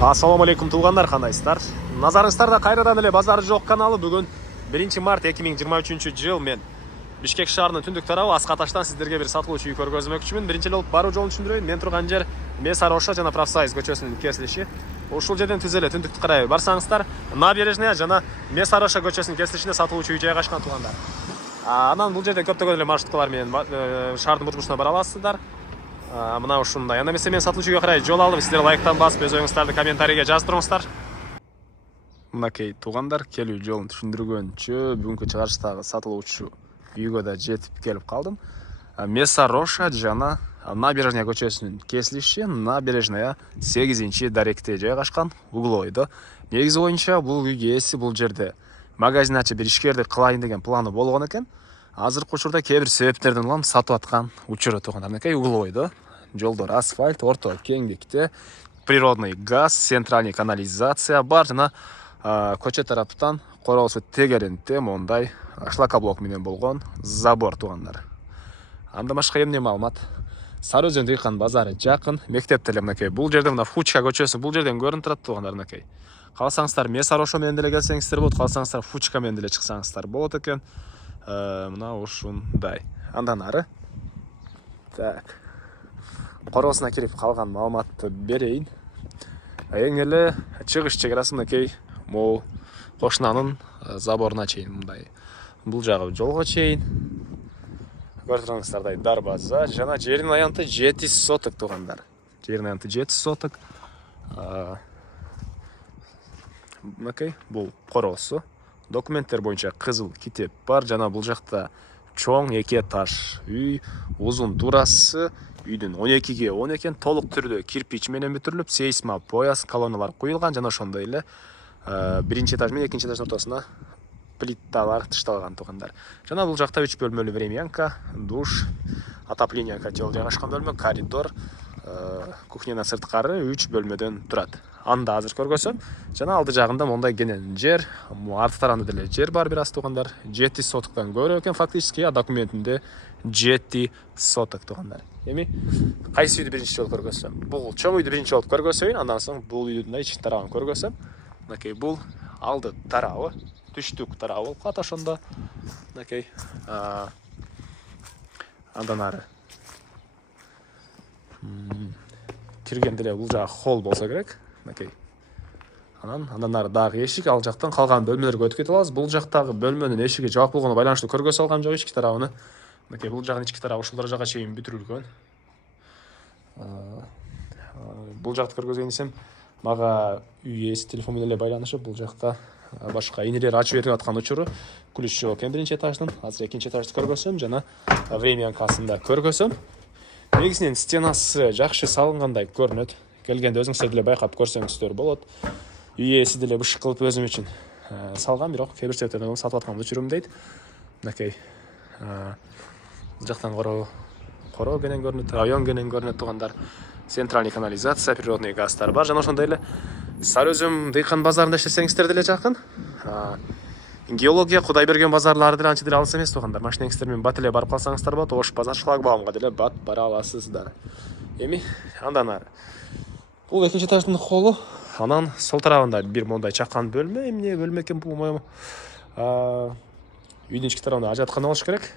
Ассаламу алейкум туугандар, кандайсыздар? Назарыңыздарда кайрадан эле базары жок каналы. Бүгүн 1 март 2023 жыл мен Бишкек шаарынын түндүк тарабы Аскаташтан сиздерге бир сатылуучу үй көргөзмөкчүмүн. Биринчи эле баруу жолун түшүндүрөйүн. Мен турган жер Месароша жана Профсоюз көчөсүнүн кесилиши. Ушул жерден түз эле түндүктү карай барсаңыздар, Набережная жана Месароша көчөсүнүн кесилишинде сатылуучу үй жайгашкан туугандар. Анан бул жерден көптөгөн эле маршруткалар менен шаардын бурчусуна бара аласыздар. Мына ушундай. Анда эмесе мен сатылуучу үйгө карай жол алып, сиздер лайктан басып, өз оюңуздарды комментарийге жаздырыңыздар. Мынакей туугандар, келүү жолун түшүндүргөнчө бүгүнкү чыгарыштагы сатылуучу үйгө да жетип келип калдым. Месароша жана Набережная көчөсүнүн кесилиши, Набережная 8-даректе жайгашкан, углойдо. Негизи боюнча бул үйгө ээси бул жерде магазин ачып бир ишкердик кылайын деген планы болгон экен. Азыркы учурда кээ бир себептерден улам сатып аткан учуру туугандар. Мынакей углойдо. Жолдор асфальт, орто кеңдикте, природный газ, центральный канализация бар жана көчө тараптан короосу тегеринте мондай шлакоблок менен болгон забор туугандар. Анда башка эмне маалымат? Сары Өзөн дыйкан базары жакын, мектеп деле мынакей бул жерде, мына Фучка көчөсү бул жерден көрүнүп турат туугандар. Мынакей кааласаңыздар Месароша менен деле келсеңиздер болот, кааласаңыздар Фучка менен деле чыксаңыздар болот экен. Мына ушундай. Андан ары так короосуна кирип калган маалыматты берейин. Эң эле чыгыш чегерасы мынакей могу кошунанын заборуна чейин мындай. Бул жагы жолго чейин. Көрүп тургансыздардай дарбаза жана жердин аянты 7 соток туугандар. Жердин аянты 7 соток. Мынакей бул короосу. Документтер боюнча кызыл китеп бар жана бул жакта чоң 2 этаж үй, узун турасы үйдүн 12ге 10 экен, толук түрдө кирпич менен бүтүрүлүп, сейсма пояс колонналар куюлган жана ошондой эле биринчи этаж менен экинчи этаждын ортосуна плиталар тышталган туугандар. Жана бул жакта 3 бөлмөлүү времянка, душ, отопление котел жайгашкан бөлмө, коридор, кухнянын сырткары 3 бөлмөдөн турат. Анда азыр көргөзөм. Жана алды жагында мондай кенен жер, арты тарабында деле жер бар бир аз туугандар. 7 сотоктон көрө экен фактически, документинде 7 соток туугандар. Эми кайсы үйдү биринчи жолу көргөзсөм? Бул чоң үйдү биринчи жолу көргөзөйүн, андан соң бул үйдүн ички тарабын көргөзөм. Мынакей бул алды тарабы, түштүк тарабы болуп калат ошондо. Мынакей андан ары киргенде эле бул жагы холл болсо керек. Мынакей. Андан ары дагы эшик, ал жактан калган бөлмөлөргө өтүп кете алабыз. Бул жактагы бөлмөнүн эшиги жабык болгону байланыштуу көргөзө алгам жок ички тарабыны. Мынакей бул жагын ички тарабы ушул даражага чейин бүтүрүлгөн. Бул жакты көргөзгөн десем, мага үй ээси телефон менен эле байланышып, бул жакта башка инилер ачып берип аткан учуру күлүшчү экен биринчи этаждын. Азыр экинчи этажды көргөзөм жана времянкасын да көргөзөм. Негизинен стенасы жакшы салынгандай көрүнөт. Келгенде өзүңүздөр деле байкап көрсөңүздөр болот. Үй ээси деле бышык кылып өзүм үчүн салган, бирок кээ бир себептерден сатып аткан учурум дейт. Мынакей бул жактан короо кенен көрүнөт, район кенен көрүнөт туугандар. Центральный канализация, природный газдар бар жана ошондой эле Сары Өзөн дыйкан базарында иштесеңиздер деле жакын. Геология, Кудайберген базарлары деле анча деле алыс эмес туугандар. Машинеңиздер менен бат эле барып калсаңыздар болот, Ош базар шлагбаумга деле бат бара аласыздар. Эми андан ары бул экинчи этаждын холлу. Анан сол тарабында бир мондай чакан бөлмө, эмне бөлмө экен бул моему. Үйдүн ички тарабында ажаткана болуш керек.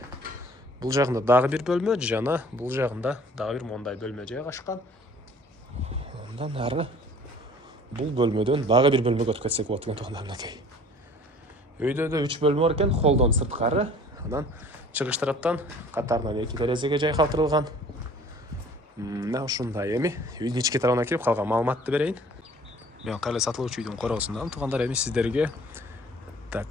Бул жагында дагы бир бөлмө жана бул жагында дагы бир мондай бөлмө жайгашкан. Андан ары бул бөлмөдөн дагы бир бөлмөгө өтүп кетсек болот экен туугандар. Мынакей. Үйдө да 3 бөлмө бар экен, холдон сырткары. Анан чыгыш тараптан катарынан 2 терезеге жайкалтырылган. Мына ушундай. Эми үйдүн ички тарабына кирип калган маалыматты берейин. Мен кайра сатылуучу үйдүн короосундамын туугандар. Эми сиздерге так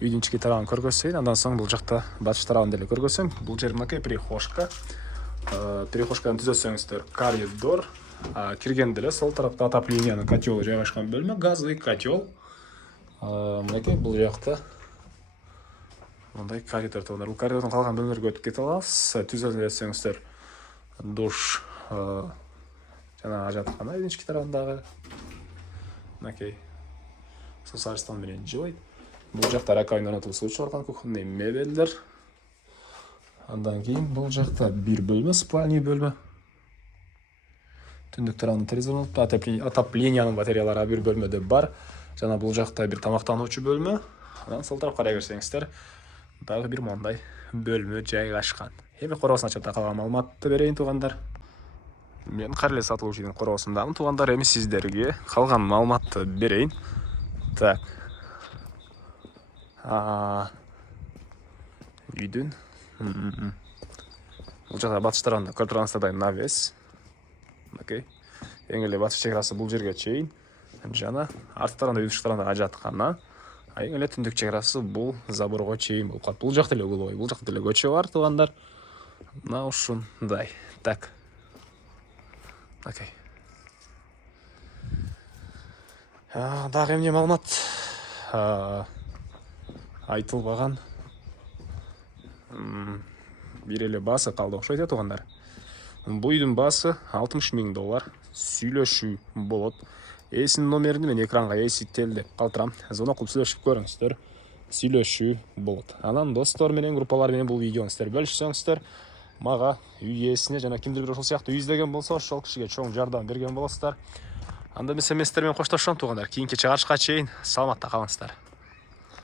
үйдүн ички тарабын көргөзөйүн, андан соң бул жакта батыш тарабын деле көргөзөм. Бул жер мынакей прихожка. Прихожканы түзөсөңүздөр коридор. Киргенде эле сол тарапта отоплениянын котелу жайгашкан бөлмө, газдый котел. Мынакей бул жакта мындай коридор туугандар. Бул коридордон калган бөлмөлөргө өтүп кете алабыз. Түзөсөңүздөр душ жана ажаткана үйдүн ички тарабындагы. Мынакей сусарстан менен жылойт. Бул жакта раковина орнотулуп суу чыгарган кухонный мебелдер. Андан кийин бул жакта бир бөлмө, спальный бөлмө. Түндүк тарабында телевизор болуп, отоплениянын батареялары бир бөлмөдө бар. Жана бул жакта бир тамактануучу бөлмө. Анан сол тарапка карай берсеңиздер, дагы бир мондай бөлмө жайгашкан. Эми короосун ачып калган маалыматты берейин туугандар. Мен Карле сатылуучунун короосундамын туугандар. Эми сиздерге калган маалыматты берейин. Так. Үйдүн. Бул жакта батыш тарабында көрүп турганыңыздардай навес. Окей. Эң эле батыш чек арасы бул жерге чейин. Жана арт тарабында үйдүн тарабында ажаткана. Эң эле түндүк чек арасы бул заборго чейин болуп калат. Бул жакта эле угловой, бул жакта эле көчө бар туугандар. Мына ушундай. Так. Окей. Дагы эмне маалымат айтылбаган. Бир эле баасы калды окшойт э туугандар. Бул үйдүн баасы $60,000. Сүйлөшүү болот. Эсинин номерин мен экранга эсителдеп калтырам. Звонок кылып сүйлөшүп көрүңүздөр. Сүйлөшүү болот. Анан достор менен, группалар менен бул видеону сиздер бөлүшсөңүздөр, мага үй ээсине жана кимдир бир ошол сыяктуу үй издеген болсо, ошол кишиге чоң жардам берген болосуздар. Анда эмесе мен сиздер менен коштошом туугандар. Кийинки чыгарышка чейин саламатта калыңыздар.